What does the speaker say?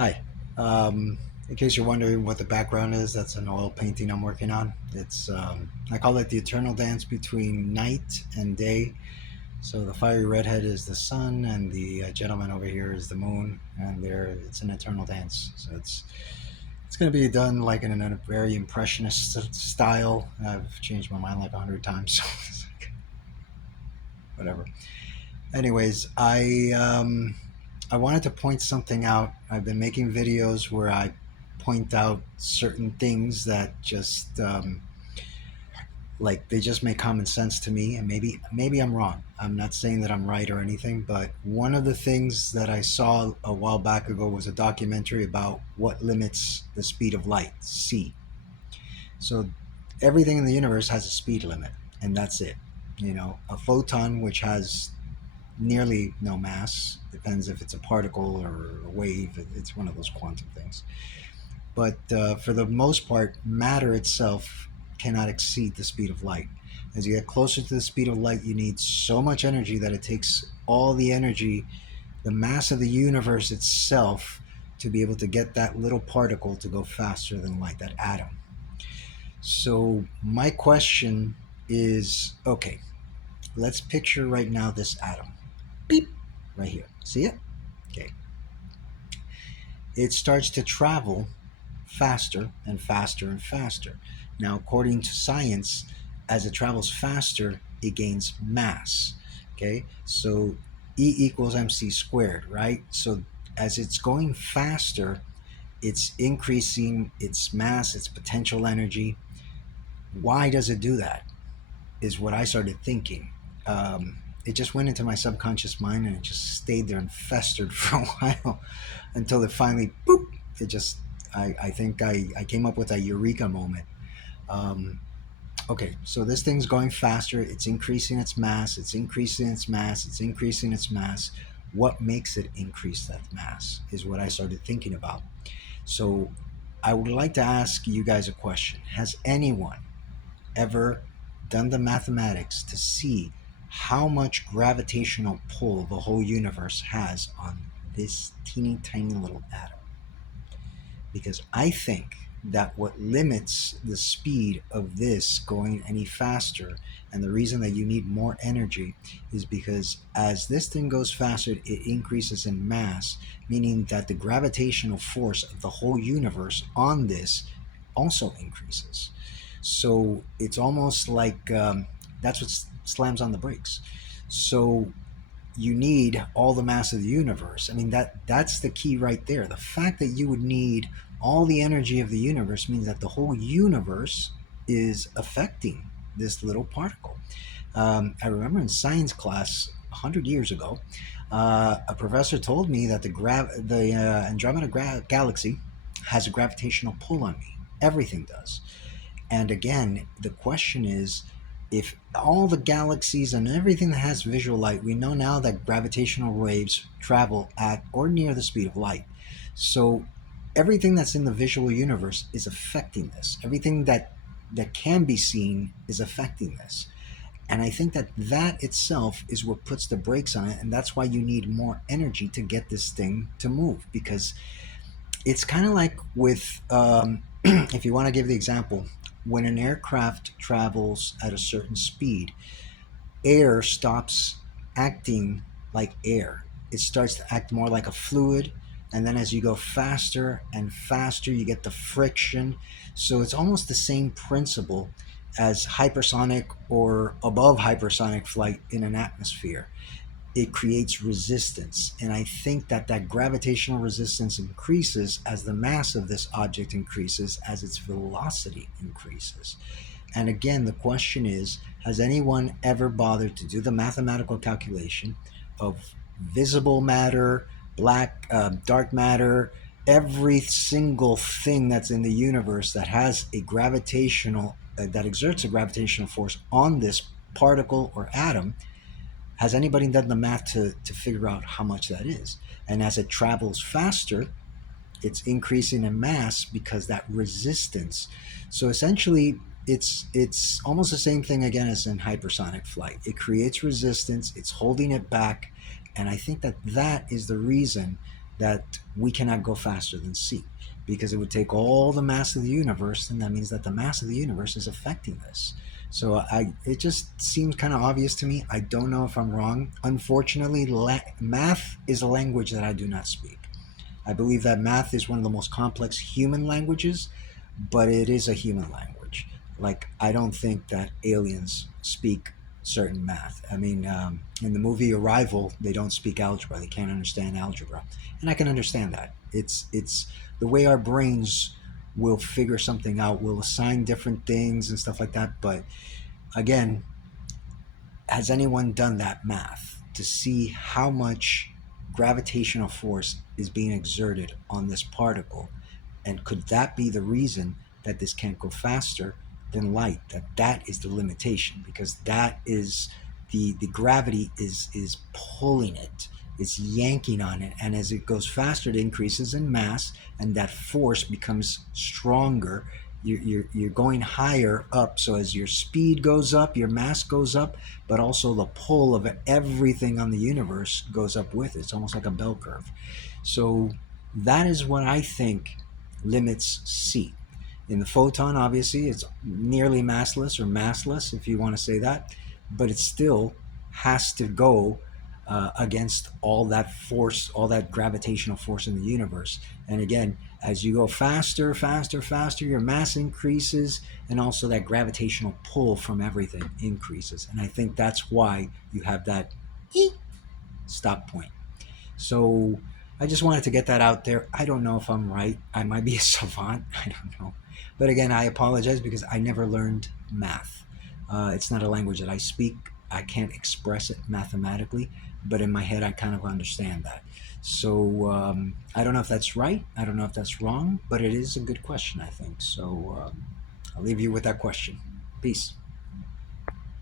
Hi. In case you're wondering what the background is, that's an oil painting I'm working on. I call it the eternal dance between night and day. So the fiery redhead is the sun, and the gentleman over here is the moon, and it's an eternal dance. So it's going to be done like in a very impressionist style. I've changed my mind like 100 times, so it's like, whatever. Anyways, I wanted to point something out. I've been making videos where I point out certain things that like they just make common sense to me, and maybe I'm wrong. I'm not saying that I'm right or anything, but one of the things that I saw a while back ago was a documentary about what limits the speed of light, c. So everything in the universe has a speed limit, and that's it. A photon, which has nearly no mass, depends if it's a particle or a wave. It's one of those quantum things. But for the most part, matter itself cannot exceed the speed of light. As you get closer to the speed of light, you need so much energy that it takes all the energy, the mass of the universe itself, to be able to get that little particle to go faster than light, that atom. So my question is, okay, let's picture right now this atom. Beep, right here. See it? Okay. It starts to travel faster and faster and faster. Now, according to science, as it travels faster, it gains mass. Okay, so E equals mc squared, right? So as it's going faster, it's increasing its mass, its potential energy. Why does it do that? Is what I started thinking. It just went into my subconscious mind and it just stayed there and festered for a while until it finally, boop, it just, I think I came up with a eureka moment. Um, okay, so this thing's going faster, it's increasing its mass, it's increasing its mass, it's increasing its mass. What makes it increase that mass is what I started thinking about. So I would like to ask you guys a question. Has anyone ever done the mathematics to see how much gravitational pull the whole universe has on this teeny tiny little atom? Because I think that what limits the speed of this going any faster, and the reason that you need more energy, is because as this thing goes faster, it increases in mass, meaning that the gravitational force of the whole universe on this also increases. So it's almost like that's what slams on the brakes. So you need all the mass of the universe. I mean, that's the key right there. The fact that you would need all the energy of the universe means that the whole universe is affecting this little particle. I remember in science class 100 years ago, a professor told me that the Andromeda galaxy has a gravitational pull on me. Everything does. And again, the question is, if all the galaxies and everything that has visual light, we know now that gravitational waves travel at or near the speed of light. So everything that's in the visual universe is affecting this. Everything that can be seen is affecting this. And I think that that itself is what puts the brakes on it. And that's why you need more energy to get this thing to move. Because it's kind of like with, if you want to give the example, when an aircraft travels at a certain speed, air stops acting like air. It starts to act more like a fluid. And then as you go faster and faster, you get the friction. So it's almost the same principle as hypersonic or above hypersonic flight in an atmosphere. It creates resistance. And I think that that gravitational resistance increases as the mass of this object increases, as its velocity increases. And again, the question is, has anyone ever bothered to do the mathematical calculation of visible matter, dark matter, every single thing that's in the universe that has a gravitational, that exerts a gravitational force on this particle or atom? Has anybody done the math to figure out how much that is? And as it travels faster, it's increasing in mass because that resistance. So essentially, it's almost the same thing again as in hypersonic flight. It creates resistance. It's holding it back, and I think that that is the reason that we cannot go faster than c, because it would take all the mass of the universe, and that means that the mass of the universe is affecting this. So it just seems kind of obvious to me. I don't know if I'm wrong. Unfortunately, math is a language that I do not speak. I believe that math is one of the most complex human languages, but it is a human language. Like, I don't think that aliens speak certain math. I mean, in the movie Arrival, they don't speak algebra. They can't understand algebra, and I can understand that. It's the way our brains will figure something out. We'll assign different things and stuff like that. But again, has anyone done that math to see how much gravitational force is being exerted on this particle? And could that be the reason that this can't go faster than light? That is the limitation, because that is the gravity is pulling it, it's yanking on it, and as it goes faster, it increases in mass, and that force becomes stronger. You're going higher up, so as your speed goes up, your mass goes up, but also the pull of everything on the universe goes up with it. It's almost like a bell curve. So that is what I think limits c. In the photon, obviously, it's nearly massless, or massless if you want to say that, but it still has to go against all that force, all that gravitational force in the universe. And again, as you go faster, faster, faster, your mass increases, and also that gravitational pull from everything increases. And I think that's why you have that stop point. So I just wanted to get that out there. I don't know if I'm right. I might be a savant. I don't know. But again, I apologize because I never learned math. It's not a language that I speak. I can't express it mathematically, but in my head, I kind of understand that. So I don't know if that's right. I don't know if that's wrong, but it is a good question, I think. So I'll leave you with that question. Peace.